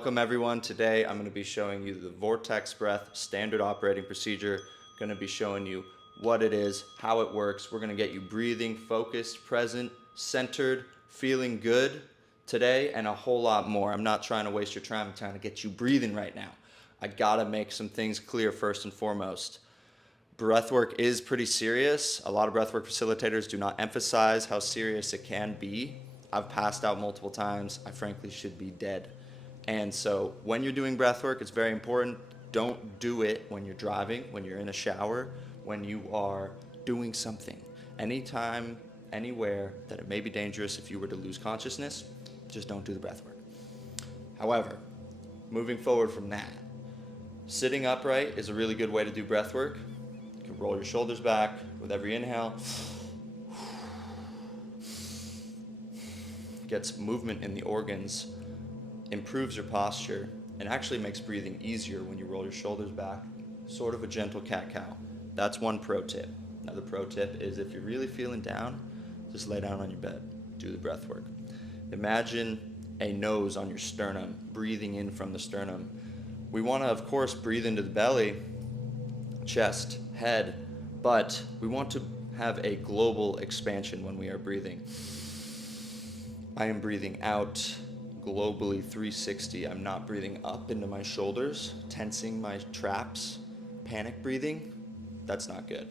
Welcome everyone. Today I'm going to be showing you the Vortex Breath standard operating procedure. Going to be showing you what it is, how it works. We're going to get you breathing, focused, present, centered, feeling good today, and a whole lot more. I'm not trying to waste your time. I'm trying to get you breathing right now. I got to make some things clear first and foremost. Breathwork is pretty serious. A lot of breathwork facilitators do not emphasize how serious it can be. I've passed out multiple times. I frankly should be dead. And so when you're doing breath work, it's very important. Don't do it when you're driving, when you're in a shower, when you are doing something. Anytime, anywhere that it may be dangerous if you were to lose consciousness, just don't do the breath work. However, moving forward from that, sitting upright is a really good way to do breath work. You can roll your shoulders back with every inhale. Gets movement in the organs, improves your posture, and actually makes breathing easier when you roll your shoulders back, sort of a gentle cat-cow. That's one pro tip. Another pro tip is if you're really feeling down, just lay down on your bed, do the breath work. Imagine a nose on your sternum, breathing in from the sternum. We want to, of course, breathe into the belly, chest, head, but we want to have a global expansion when we are breathing. I am breathing out globally 360. I'm not breathing up into my shoulders, tensing my traps, panic breathing. That's not good.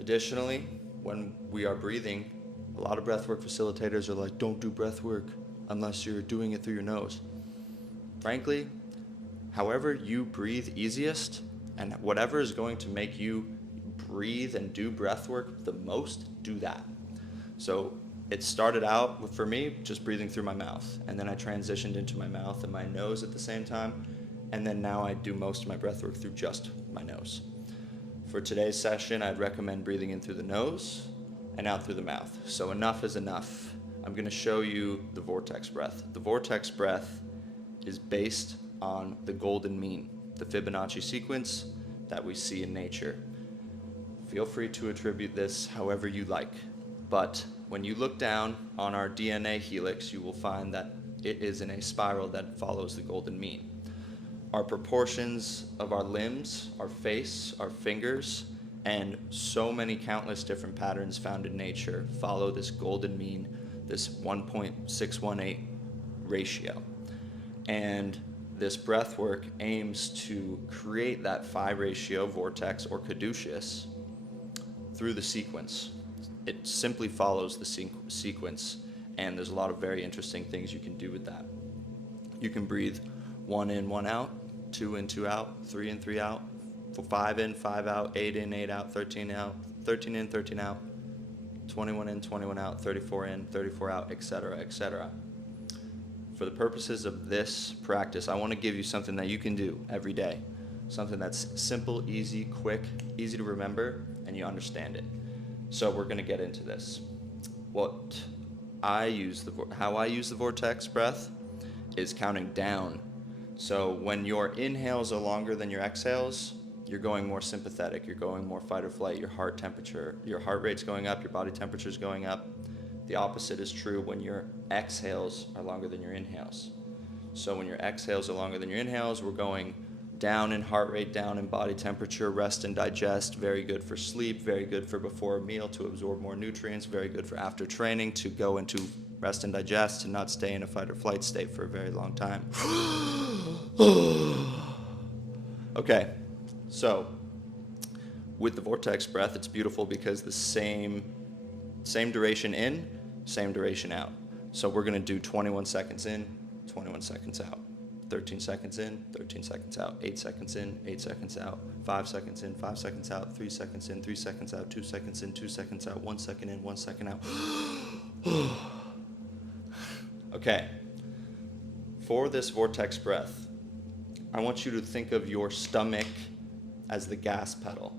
Additionally, when we are breathing, a lot of breathwork facilitators are like, don't do breathwork unless you're doing it through your nose. Frankly, however you breathe easiest and whatever is going to make you breathe and do breathwork the most, do that. So it started out, for me, just breathing through my mouth, and then I transitioned into my mouth and my nose at the same time, and then now I do most of my breath work through just my nose. For today's session, I'd recommend breathing in through the nose and out through the mouth. So enough is enough. I'm going to show you the vortex breath. The vortex breath is based on the golden mean, the Fibonacci sequence that we see in nature. Feel free to attribute this however you like, but when you look down on our DNA helix, you will find that it is in a spiral that follows the golden mean. Our proportions of our limbs, our face, our fingers, and so many countless different patterns found in nature follow this golden mean, this 1.618 ratio. And this breath work aims to create that phi ratio, vortex, or caduceus through the sequence. It simply follows the sequence, and there's a lot of very interesting things you can do with that. You can breathe 1 in, 1 out, 2 in, 2 out, 3 in, 3 out, 5 in, 5 out, 8 in, 8 out, 13 out, 13 in, 13 out, 21 in, 21 out, 34 in, 34 out, etc., etc. For the purposes of this practice, I want to give you something that you can do every day, something that's simple, easy, quick, easy to remember, and you understand it. So we're going to get into this. How I use the vortex breath is counting down. So when your inhales are longer than your exhales, you're going more sympathetic, you're going more fight or flight, your heart rate's going up, your body temperature's going up. The opposite is true when your exhales are longer than your inhales. So when your exhales are longer than your inhales, we're going down in heart rate, down in body temperature, rest and digest, very good for sleep, very good for before a meal to absorb more nutrients, very good for after training to go into rest and digest, to not stay in a fight or flight state for a very long time. Okay, so with the vortex breath, it's beautiful because the same duration in, same duration out. So we're gonna do 21 seconds in, 21 seconds out. 13 seconds in, 13 seconds out, 8 seconds in, 8 seconds out, 5 seconds in, 5 seconds out, 3 seconds in, 3 seconds out, 2 seconds in, 2 seconds out, 1 second in, 1 second out. Okay, for this vortex breath, I want you to think of your stomach as the gas pedal.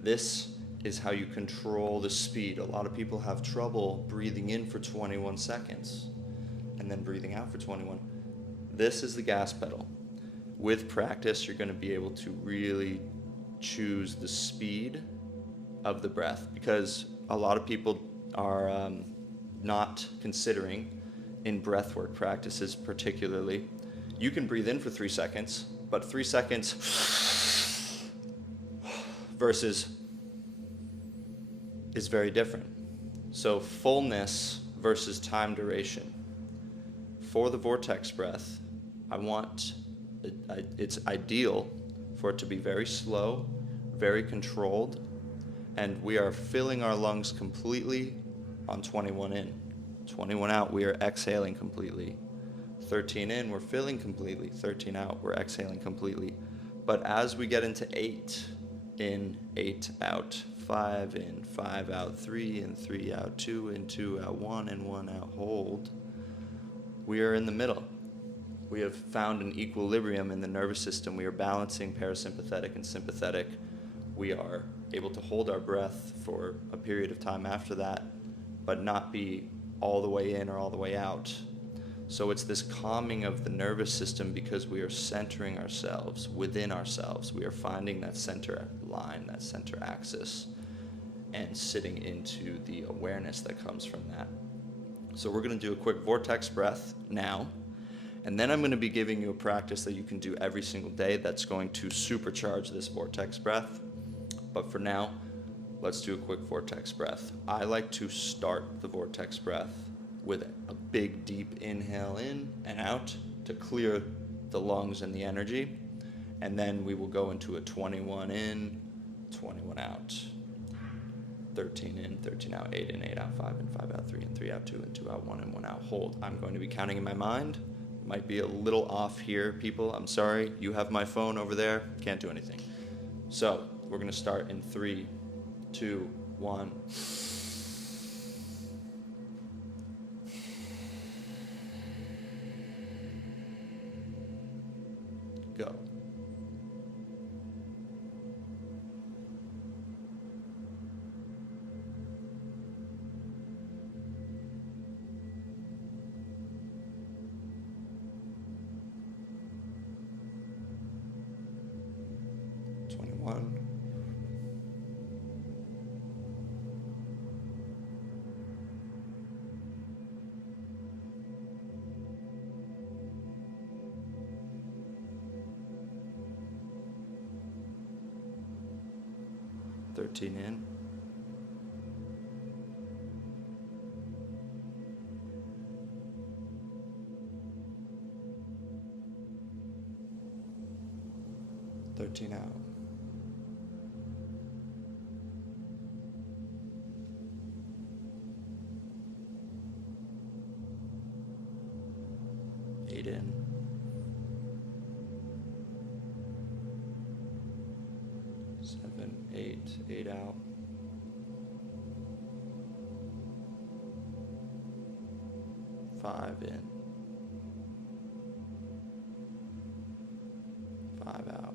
This is how you control the speed. A lot of people have trouble breathing in for 21 seconds and then breathing out for 21. This is the gas pedal. With practice, you're going to be able to really choose the speed of the breath, because a lot of people are not considering in breathwork practices particularly You can breathe in for 3 seconds, but 3 seconds versus is very different. So fullness versus time duration. For the vortex breath, it's ideal for it to be very slow, very controlled, and we are filling our lungs completely on 21 in. 21 out, we are exhaling completely. 13 in, we're filling completely. 13 out, we're exhaling completely. But as we get into 8 in, 8 out, 5 in, 5 out, 3 in, 3 out, 2 in, 2 out, 1 in, 1 out, hold, we are in the middle. We have found an equilibrium in the nervous system. We are balancing parasympathetic and sympathetic. We are able to hold our breath for a period of time after that, but not be all the way in or all the way out. So it's this calming of the nervous system because we are centering ourselves within ourselves. We are finding that center line, that center axis, and sitting into the awareness that comes from that. So we're going to do a quick vortex breath now, and then I'm going to be giving you a practice that you can do every single day that's going to supercharge this vortex breath. But for now, let's do a quick vortex breath. I like to start the vortex breath with a big deep inhale in and out to clear the lungs and the energy. And then we will go into a 21 in, 21 out. 13 in, 13 out, 8 in, 8 out, 5 in, 5 out, 3 in, 3 out, 2 in, 2 out, 1 in, 1 out, hold. I'm going to be counting in my mind. Might be a little off here, people. I'm sorry. You have my phone over there. Can't do anything. So we're going to start in 3, 2, 1. Go. One. 13 in. 13 out. 8 in. 7, 8, 8 out. 5 in. 5 out.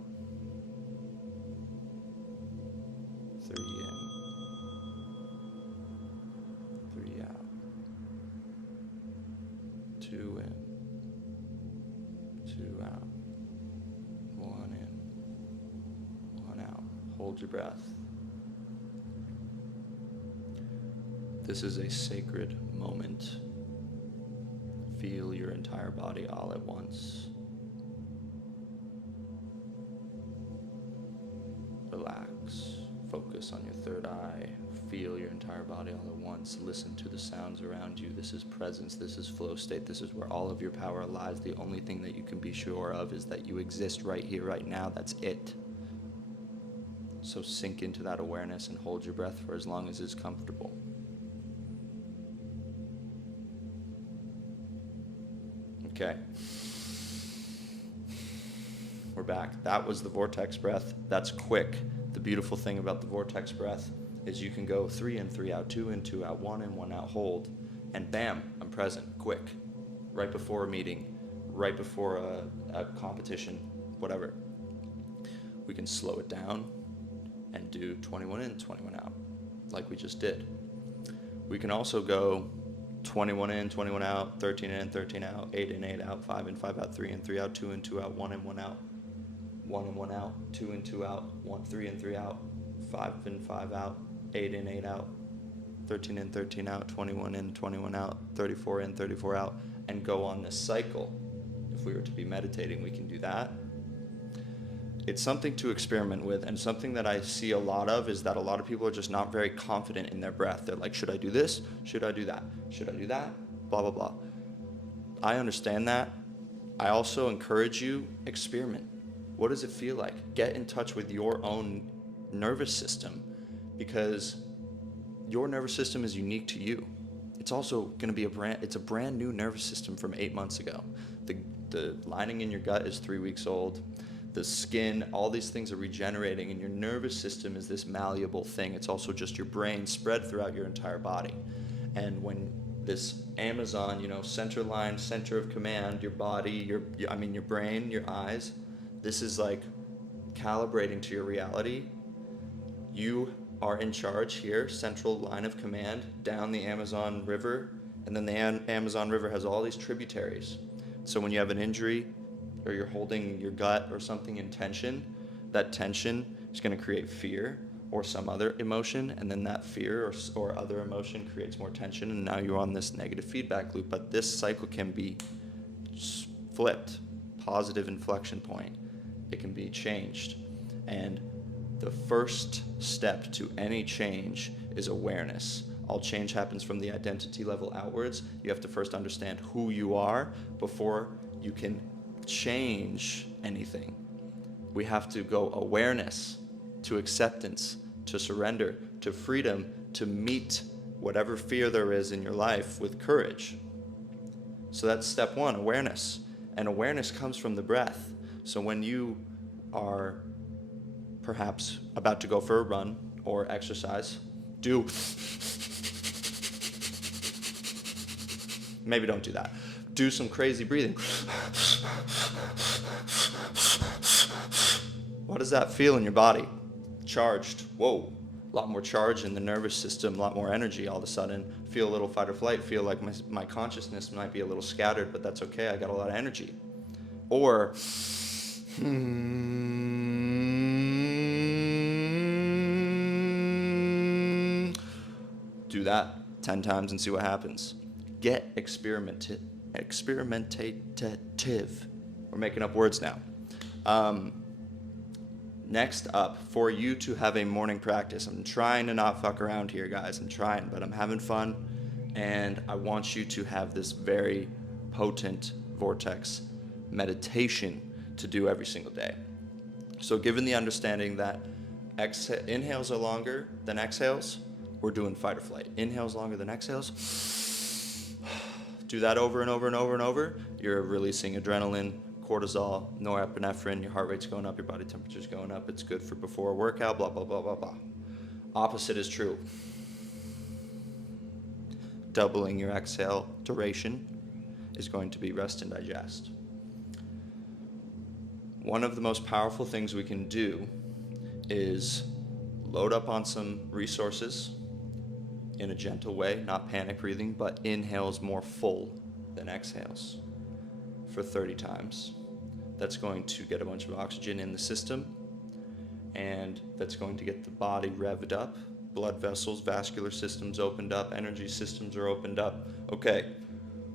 3 in. 3 out. 2 in. 2 out. 1 in. 1 out. Hold your breath. This is a sacred moment. Feel your entire body all at once. Relax. Focus on your third eye. Feel your entire body all at once. Listen to the sounds around you. This is presence. This is flow state. This is where all of your power lies. The only thing that you can be sure of is that you exist right here, right now. That's it. So sink into that awareness and hold your breath for as long as is comfortable. Okay. We're back. That was the vortex breath. That's quick. The beautiful thing about the vortex breath is you can go 3 in, 3 out, 2 in, 2 out, 1 in, 1 out, hold, and bam, I'm present, quick. Right before a meeting, right before a competition, whatever. We can slow it down and do 21 in, 21 out, like we just did. We can also go 21 in, 21 out, 13 in, 13 out, 8 in, 8 out, 5 in, 5 out, 3 in, 3 out, 2 in, 2 out, 1 in, 1 out, 1 in, 1 out, 2 in, 2 out, 1, 3 in, 3 out, 5 in, 5 out, 8 in, 8 out, 13 in, 13 out, 21 in, 21 out, 34 in, 34 out, and go on this cycle. If we were to be meditating, we can do that. It's something to experiment with, and something that I see a lot of is that a lot of people are just not very confident in their breath. They're like, should I do this? Should I do that? Should I do that? Blah, blah, blah. I understand that. I also encourage you, experiment. What does it feel like? Get in touch with your own nervous system, because your nervous system is unique to you. It's also going to be a brand new nervous system from 8 months ago. The lining in your gut is 3 weeks old. The skin, all these things are regenerating, and your nervous system is this malleable thing. It's also just your brain spread throughout your entire body. And when this Amazon, center line, center of command, your body, your brain, your eyes, this is like calibrating to your reality. You are in charge here, central line of command, down the Amazon River, and then the Amazon River has all these tributaries. So when you have an injury, or you're holding your gut or something in tension, that tension is going to create fear or some other emotion, and then that fear or other emotion creates more tension, and now you're on this negative feedback loop. But this cycle can be flipped, positive inflection point. It can be changed. And the first step to any change is awareness. All change happens from the identity level outwards. You have to first understand who you are before you can change anything. We have to go awareness to acceptance, to surrender, to freedom, to meet whatever fear there is in your life with courage. So that's step one, awareness. And awareness comes from the breath. So when you are perhaps about to go for a run or exercise, maybe don't do that. Do some crazy breathing. What does that feel in your body? Charged. Whoa. A lot more charge in the nervous system, a lot more energy all of a sudden. Feel a little fight or flight. Feel like my consciousness might be a little scattered, but that's okay. I got a lot of energy. Or do that 10 times and see what happens. Get experimentative. We're making up words now. Next up, for you to have a morning practice. I'm trying to not fuck around here, guys. I'm trying, but I'm having fun. And I want you to have this very potent vortex meditation to do every single day. So given the understanding that inhales are longer than exhales, we're doing fight or flight. Inhales longer than exhales. Do that over and over and over and over. You're releasing adrenaline, cortisol, norepinephrine, your heart rate's going up, your body temperature's going up. It's good for before a workout, blah, blah, blah, blah, blah. Opposite is true. Doubling your exhale duration is going to be rest and digest. One of the most powerful things we can do is load up on some resources in a gentle way, not panic breathing, but inhales more full than exhales for 30 times. That's going to get a bunch of oxygen in the system, and that's going to get the body revved up, blood vessels, vascular systems opened up, energy systems are opened up. Okay,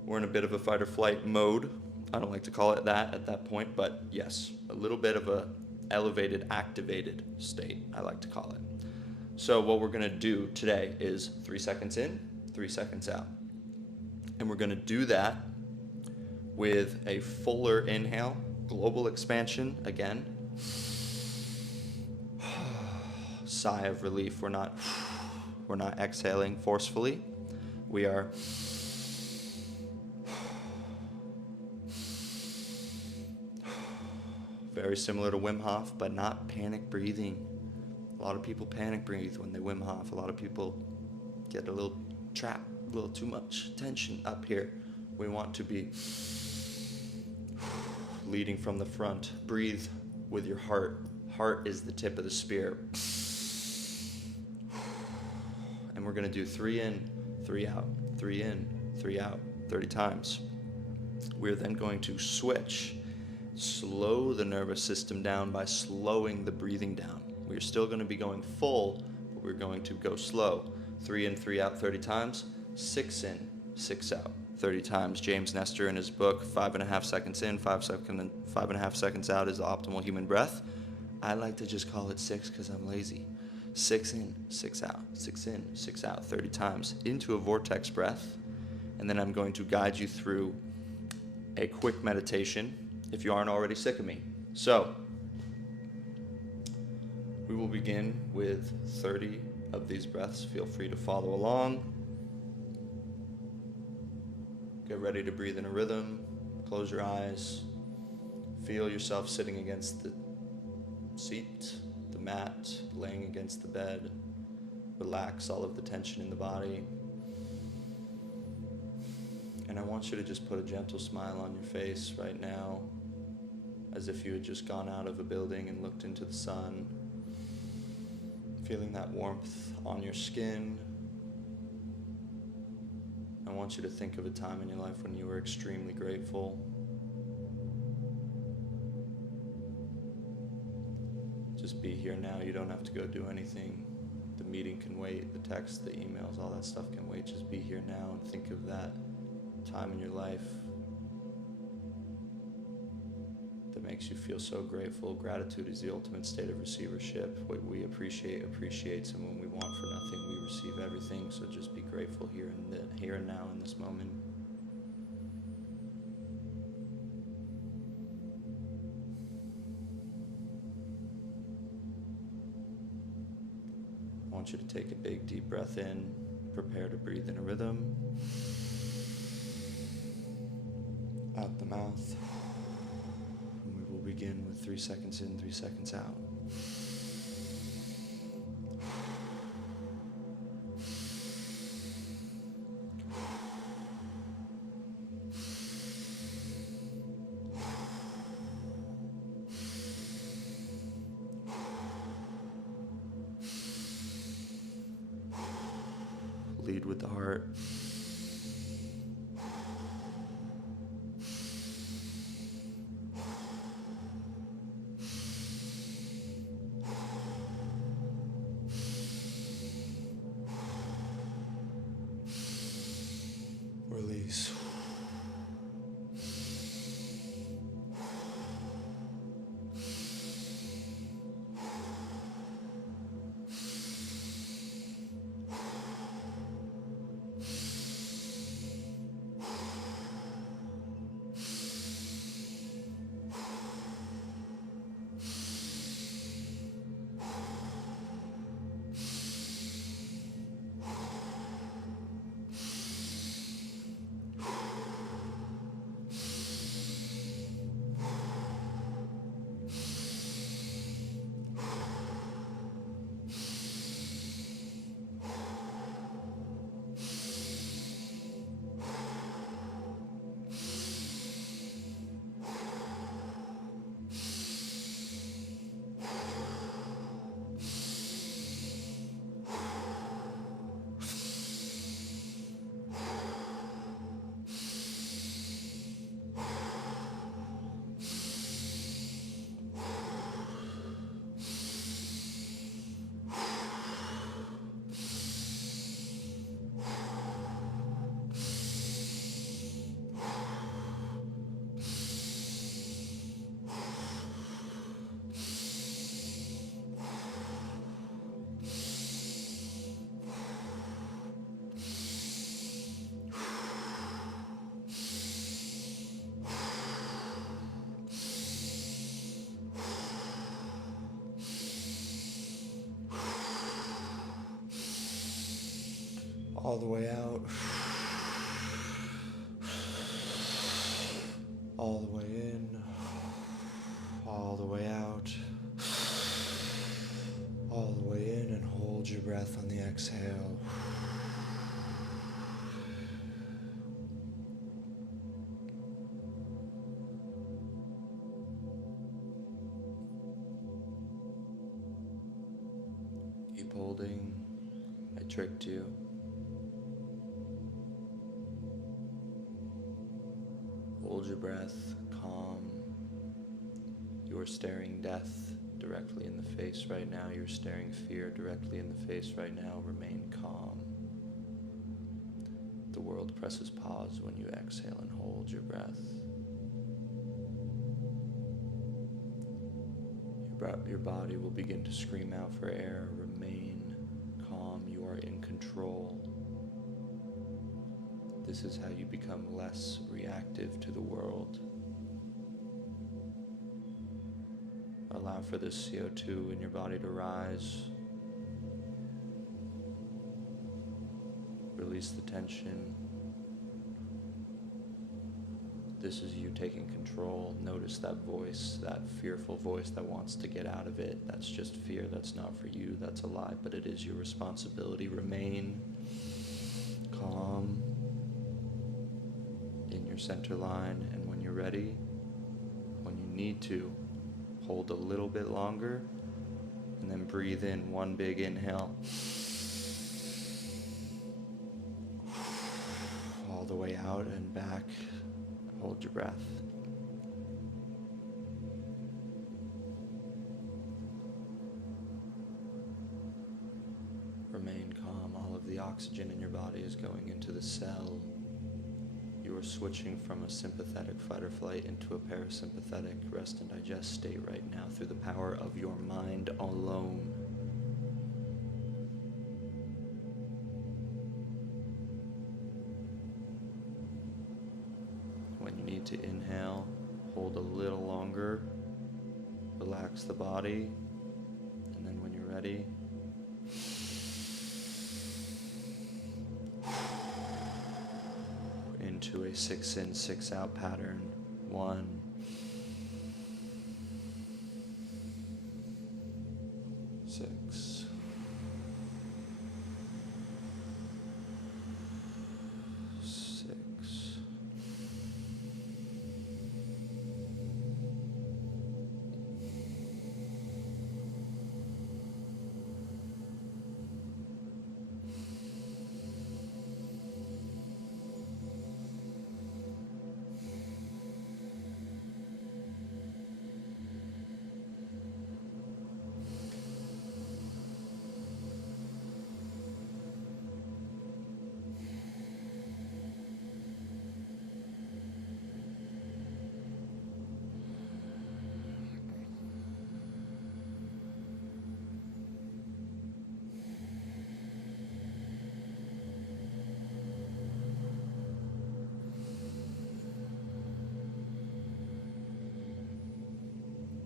we're in a bit of a fight or flight mode. I don't like to call it that at that point, but yes, a little bit of a elevated, activated state, I like to call it. So what we're gonna do today is 3 seconds in, 3 seconds out. And we're gonna do that with a fuller inhale, global expansion again. Sigh of relief. We're not exhaling forcefully. We are very similar to Wim Hof, but not panic breathing. A lot of people panic breathe when they Wim Hof. A lot of people get a little trapped, a little too much tension up here. We want to be leading from the front. Breathe with your heart. Heart is the tip of the spear. And we're going to do 3 in, 3 out, 3 in, 3 out, 30 times. We're then going to switch. Slow the nervous system down by slowing the breathing down. We're still going to be going full, but we're going to go slow. 3 in, 3 out, 30 times. 6 in, 6 out. 30 times. James Nestor, in his book, 5.5 seconds in, 5.5 seconds out is the optimal human breath. I like to just call it 6 because I'm lazy. 6 in, 6 out, 6 in, 6 out, 30 times into a vortex breath. And then I'm going to guide you through a quick meditation if you aren't already sick of me. So, we will begin with 30 of these breaths. Feel free to follow along. Get ready to breathe in a rhythm. Close your eyes. Feel yourself sitting against the seat, the mat, laying against the bed. Relax all of the tension in the body. And I want you to just put a gentle smile on your face right now, as if you had just gone out of a building and looked into the sun. Feeling that warmth on your skin. I want you to think of a time in your life when you were extremely grateful. Just be here now. You don't have to go do anything. The meeting can wait, the texts, the emails, all that stuff can wait. Just be here now and think of that time in your life that makes you feel so grateful. Gratitude is the ultimate state of receivership. What we appreciates, and when we want for nothing, we receive everything. So just be grateful here and now in this moment. I want you to take a big deep breath in. Prepare to breathe in a rhythm. Out the mouth. And we will begin with 3 seconds in, 3 seconds out. Lead with the heart. Release. All the way out. All the way in. All the way out. All the way in, and hold your breath on the exhale. Keep holding. I tricked you. Hold your breath, calm. You are staring death directly in the face right now. You're staring fear directly in the face right now. Remain calm. The world presses pause when you exhale and hold your breath. Your body will begin to scream out for air. Remain calm. You are in control. This is how you become less reactive to the world. Allow for this CO2 in your body to rise. Release the tension. This is you taking control. Notice that voice, that fearful voice that wants to get out of it. That's just fear. That's not for you. That's a lie, but it is your responsibility. Remain calm in your center line, and when you're ready, when you need to, hold a little bit longer, and then breathe in one big inhale. All the way out and back. Hold your breath. Remain calm. All of the oxygen in your body is going into the cell. You are switching from a sympathetic fight or flight into a parasympathetic rest and digest state right now through the power of your mind alone. When you need to inhale, hold a little longer, relax the body, and then when you're ready, into a 6 in, 6 out pattern. 1, 6, 6,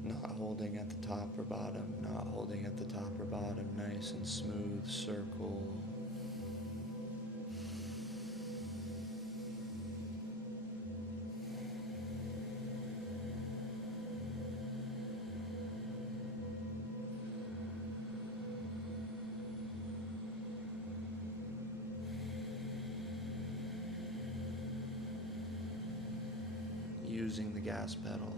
not holding at the top or bottom, not holding at the top or bottom, nice and smooth circle. Using the gas pedal.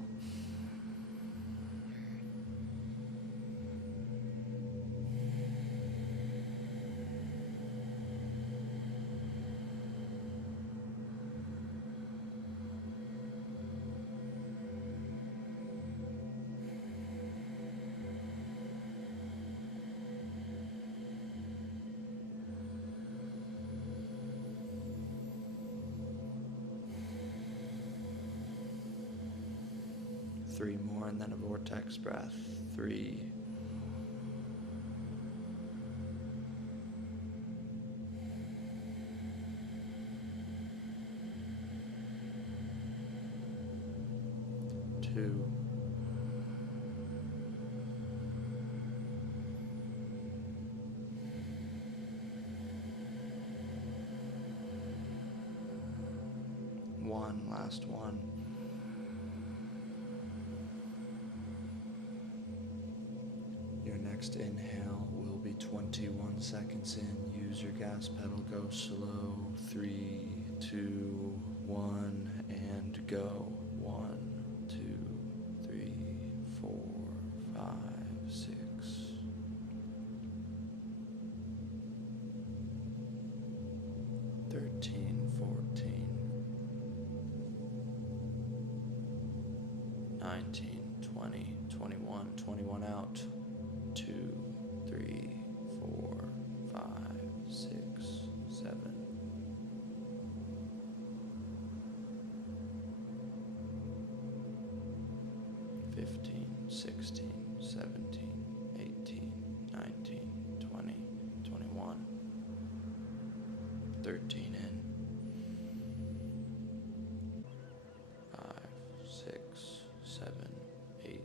Three more, and then a vortex breath. 3, 2, 1, last one. Next inhale will be 21 seconds in. Use your gas pedal, go slow. 3, 2, 1, and go. 1, 2, 3, 4, 5, 6. 13, 14. 19, 20, 21, 21 out. 2, 3, 4, 5, 6, 7. 16, 17, 18, 19, 20, 21, 13 in. 5, 6, 7, 8,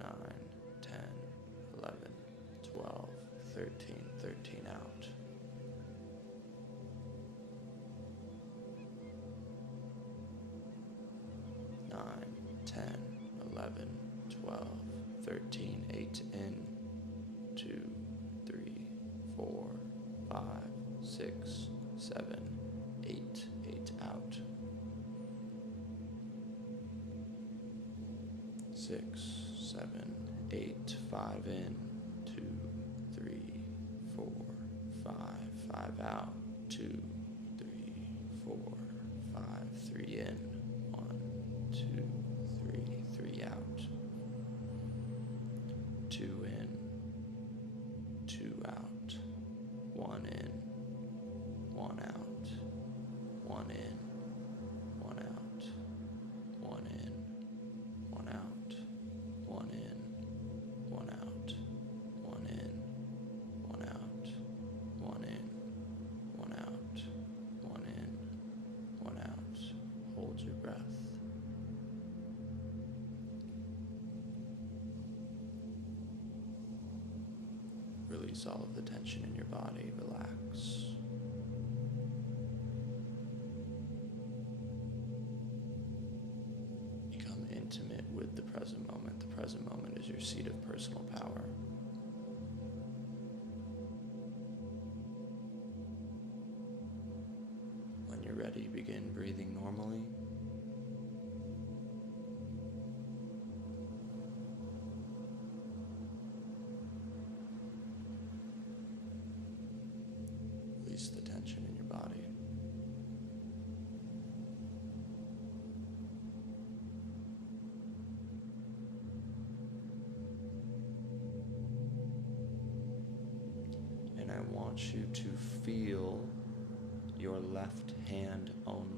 9, 10, 11, 12, 13, 13 out. 9, 10, 11, 12, 13, 8 in. 2, 3, 4, 5, 6, 7, 8, 8 out. 6, 7, 8, 5 in. 2, 3, 4, 5, 5 out. 2, 3, 4, 5, 3 in. 1, 2, 3, 3 out. 2 in, 2 out. 1 in, 1 out. 1 in, 1 out. 1 in, 1 out. 1 in, 1 out. 1 in, 1 out. 1 in, 1 out. 1 in, 1 out. Hold your breath. Release all of the tension in your body. Relax. Become intimate with the present moment. The present moment is your seat of personal power. When you're ready, begin breathing normally. Release the tension in your body. And I want you to feel your left hand only.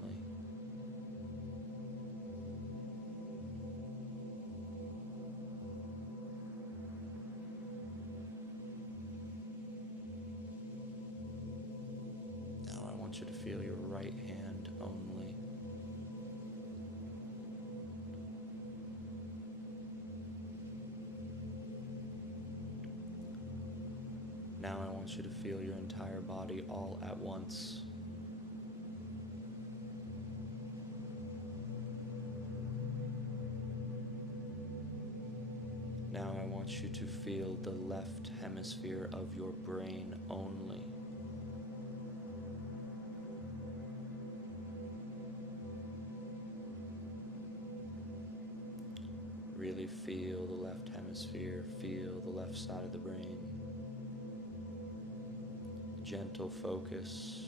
Now I want you to feel your right hand only. Now I want you to feel your entire body all at once. Now I want you to feel the left hemisphere of your brain only. Really feel the left hemisphere, feel the left side of the brain. Gentle focus.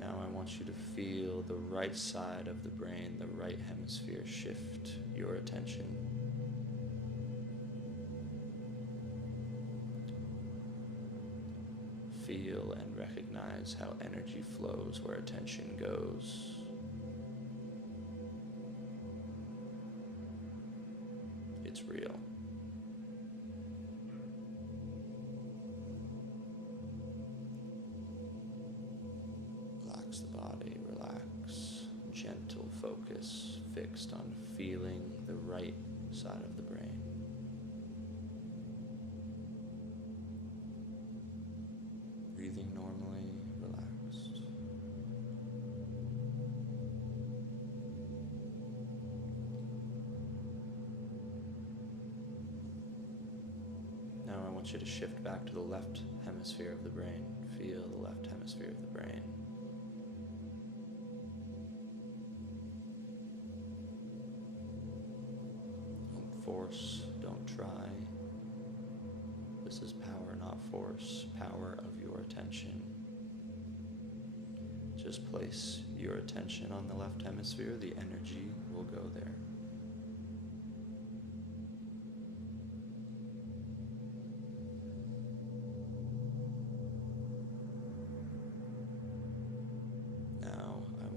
Now I want you to feel the right side of the brain, the right hemisphere, shift your attention. Feel and recognize how energy flows where attention goes. It's real. Relax the body, relax. Gentle focus fixed on feeling the right side of the brain. Breathing normally, relaxed. Now I want you to shift back to the left hemisphere of the brain. Feel the left hemisphere of the brain. Don't force, don't try. This is power, not force. Power of your attention. Just place your attention on the left hemisphere. The energy will go there.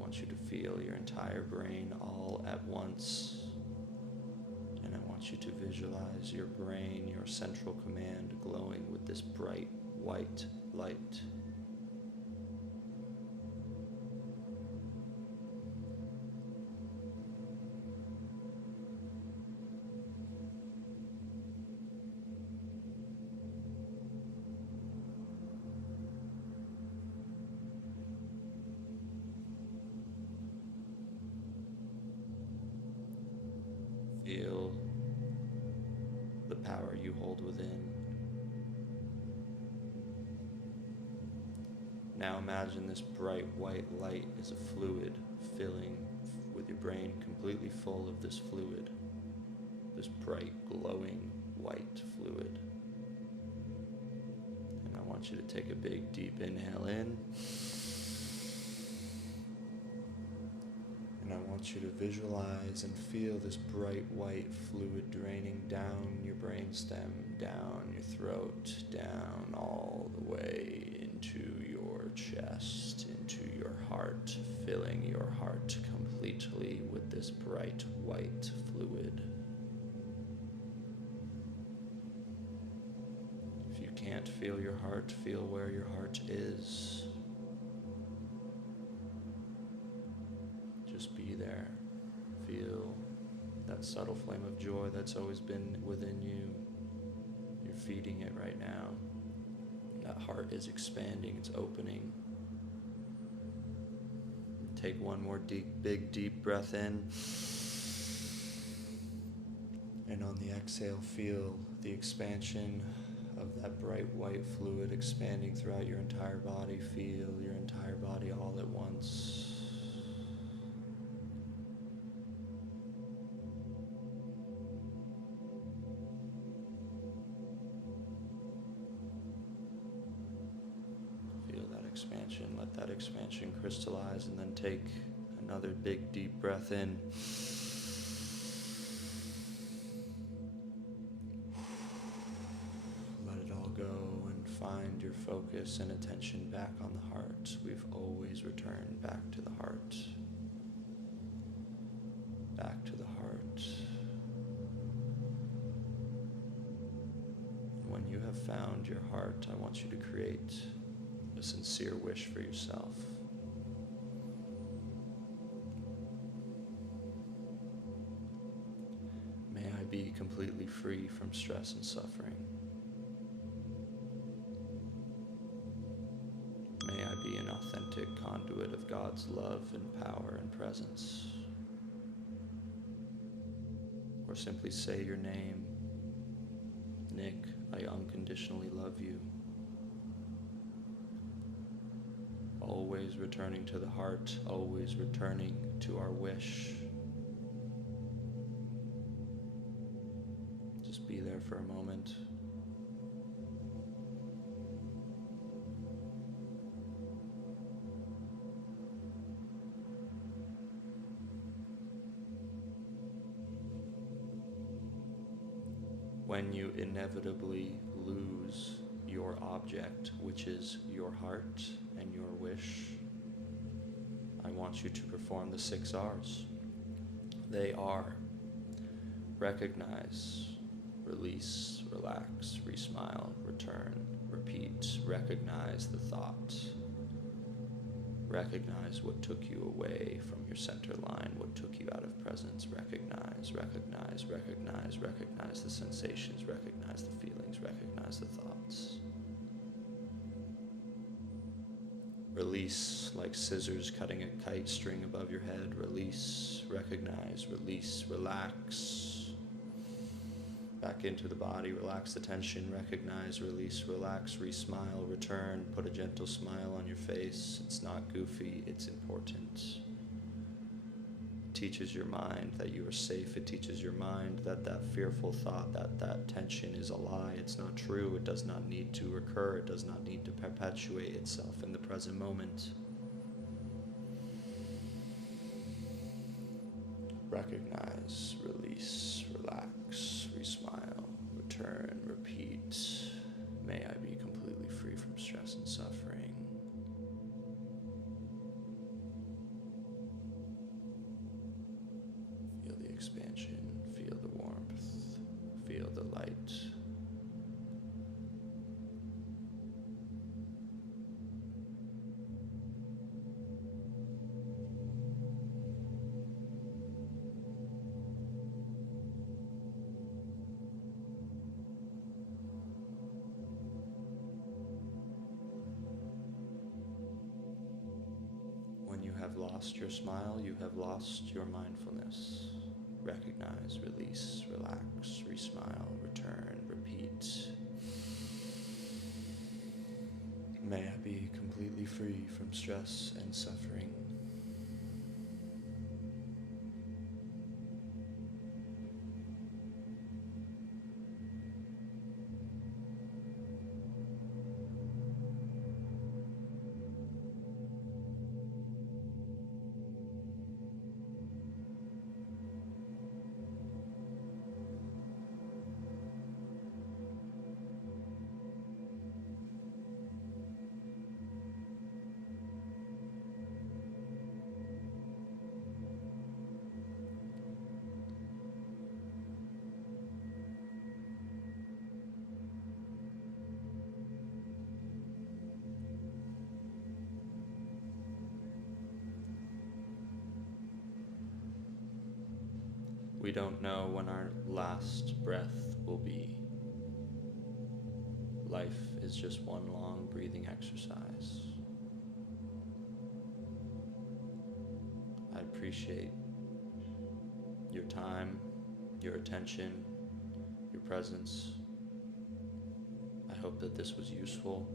want you to feel your entire brain all at once. And I want you to visualize your brain, your central command, glowing with this bright white light. Feel the power you hold within. Now imagine this bright white light is a fluid filling with your brain completely full of this fluid, this bright glowing white fluid. And I want you to take a big deep inhale in. And I want you to visualize and feel this bright white fluid draining down your brainstem, down your throat, down all the way into your chest, into your heart, filling your heart completely with this bright white fluid. If you can't feel your heart, feel where your heart is. Just be there. Feel that subtle flame of joy that's always been within you. You're feeding it right now. That heart is expanding, it's opening. Take one more big deep breath in. And on the exhale, feel the expansion of that bright white fluid expanding throughout your entire body. Feel your entire body all at once. Expansion. Let that expansion crystallize, and then take another big deep breath in. Let it all go and find your focus and attention back on the heart. We've always returned back to the heart. Back to the heart. When you have found your heart, I want you to create a sincere wish for yourself. May I be completely free from stress and suffering. May I be an authentic conduit of God's love and power and presence. Or simply say your name. Nick, I unconditionally love you. Always returning to the heart, always returning to our wish. Just be there for a moment. When you inevitably lose your object, which is your heart and your wish, I want you to perform the 6 R's. They are: recognize, release, relax, resmile, return, repeat. Recognize the thought. Recognize what took you away from your center line, what took you out of presence. Recognize, recognize, recognize, recognize the sensations, recognize the feelings, recognize the thoughts. Release, like scissors cutting a kite string above your head. Release, recognize, release, relax. Back into the body, relax the tension, recognize, release, relax, re-smile, return, put a gentle smile on your face. It's not goofy, it's important. It teaches your mind that you are safe. It teaches your mind that that fearful thought, that tension is a lie. It's not true. It does not need to recur. It does not need to perpetuate itself in the present moment. Recognize, release, relax, re-smile, return, repeat. May I be completely free from stress and suffering. expansion, feel the warmth, feel the light. When you have lost your smile, you have lost your mindfulness. Recognize, release, relax, re-smile, return, repeat. May I be completely free from stress and suffering. We don't know when our last breath will be. Life is just one long breathing exercise. I appreciate your time, your attention, your presence. I hope that this was useful.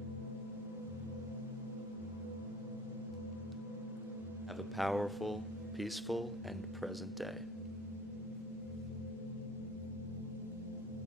Have a powerful, peaceful, and present day.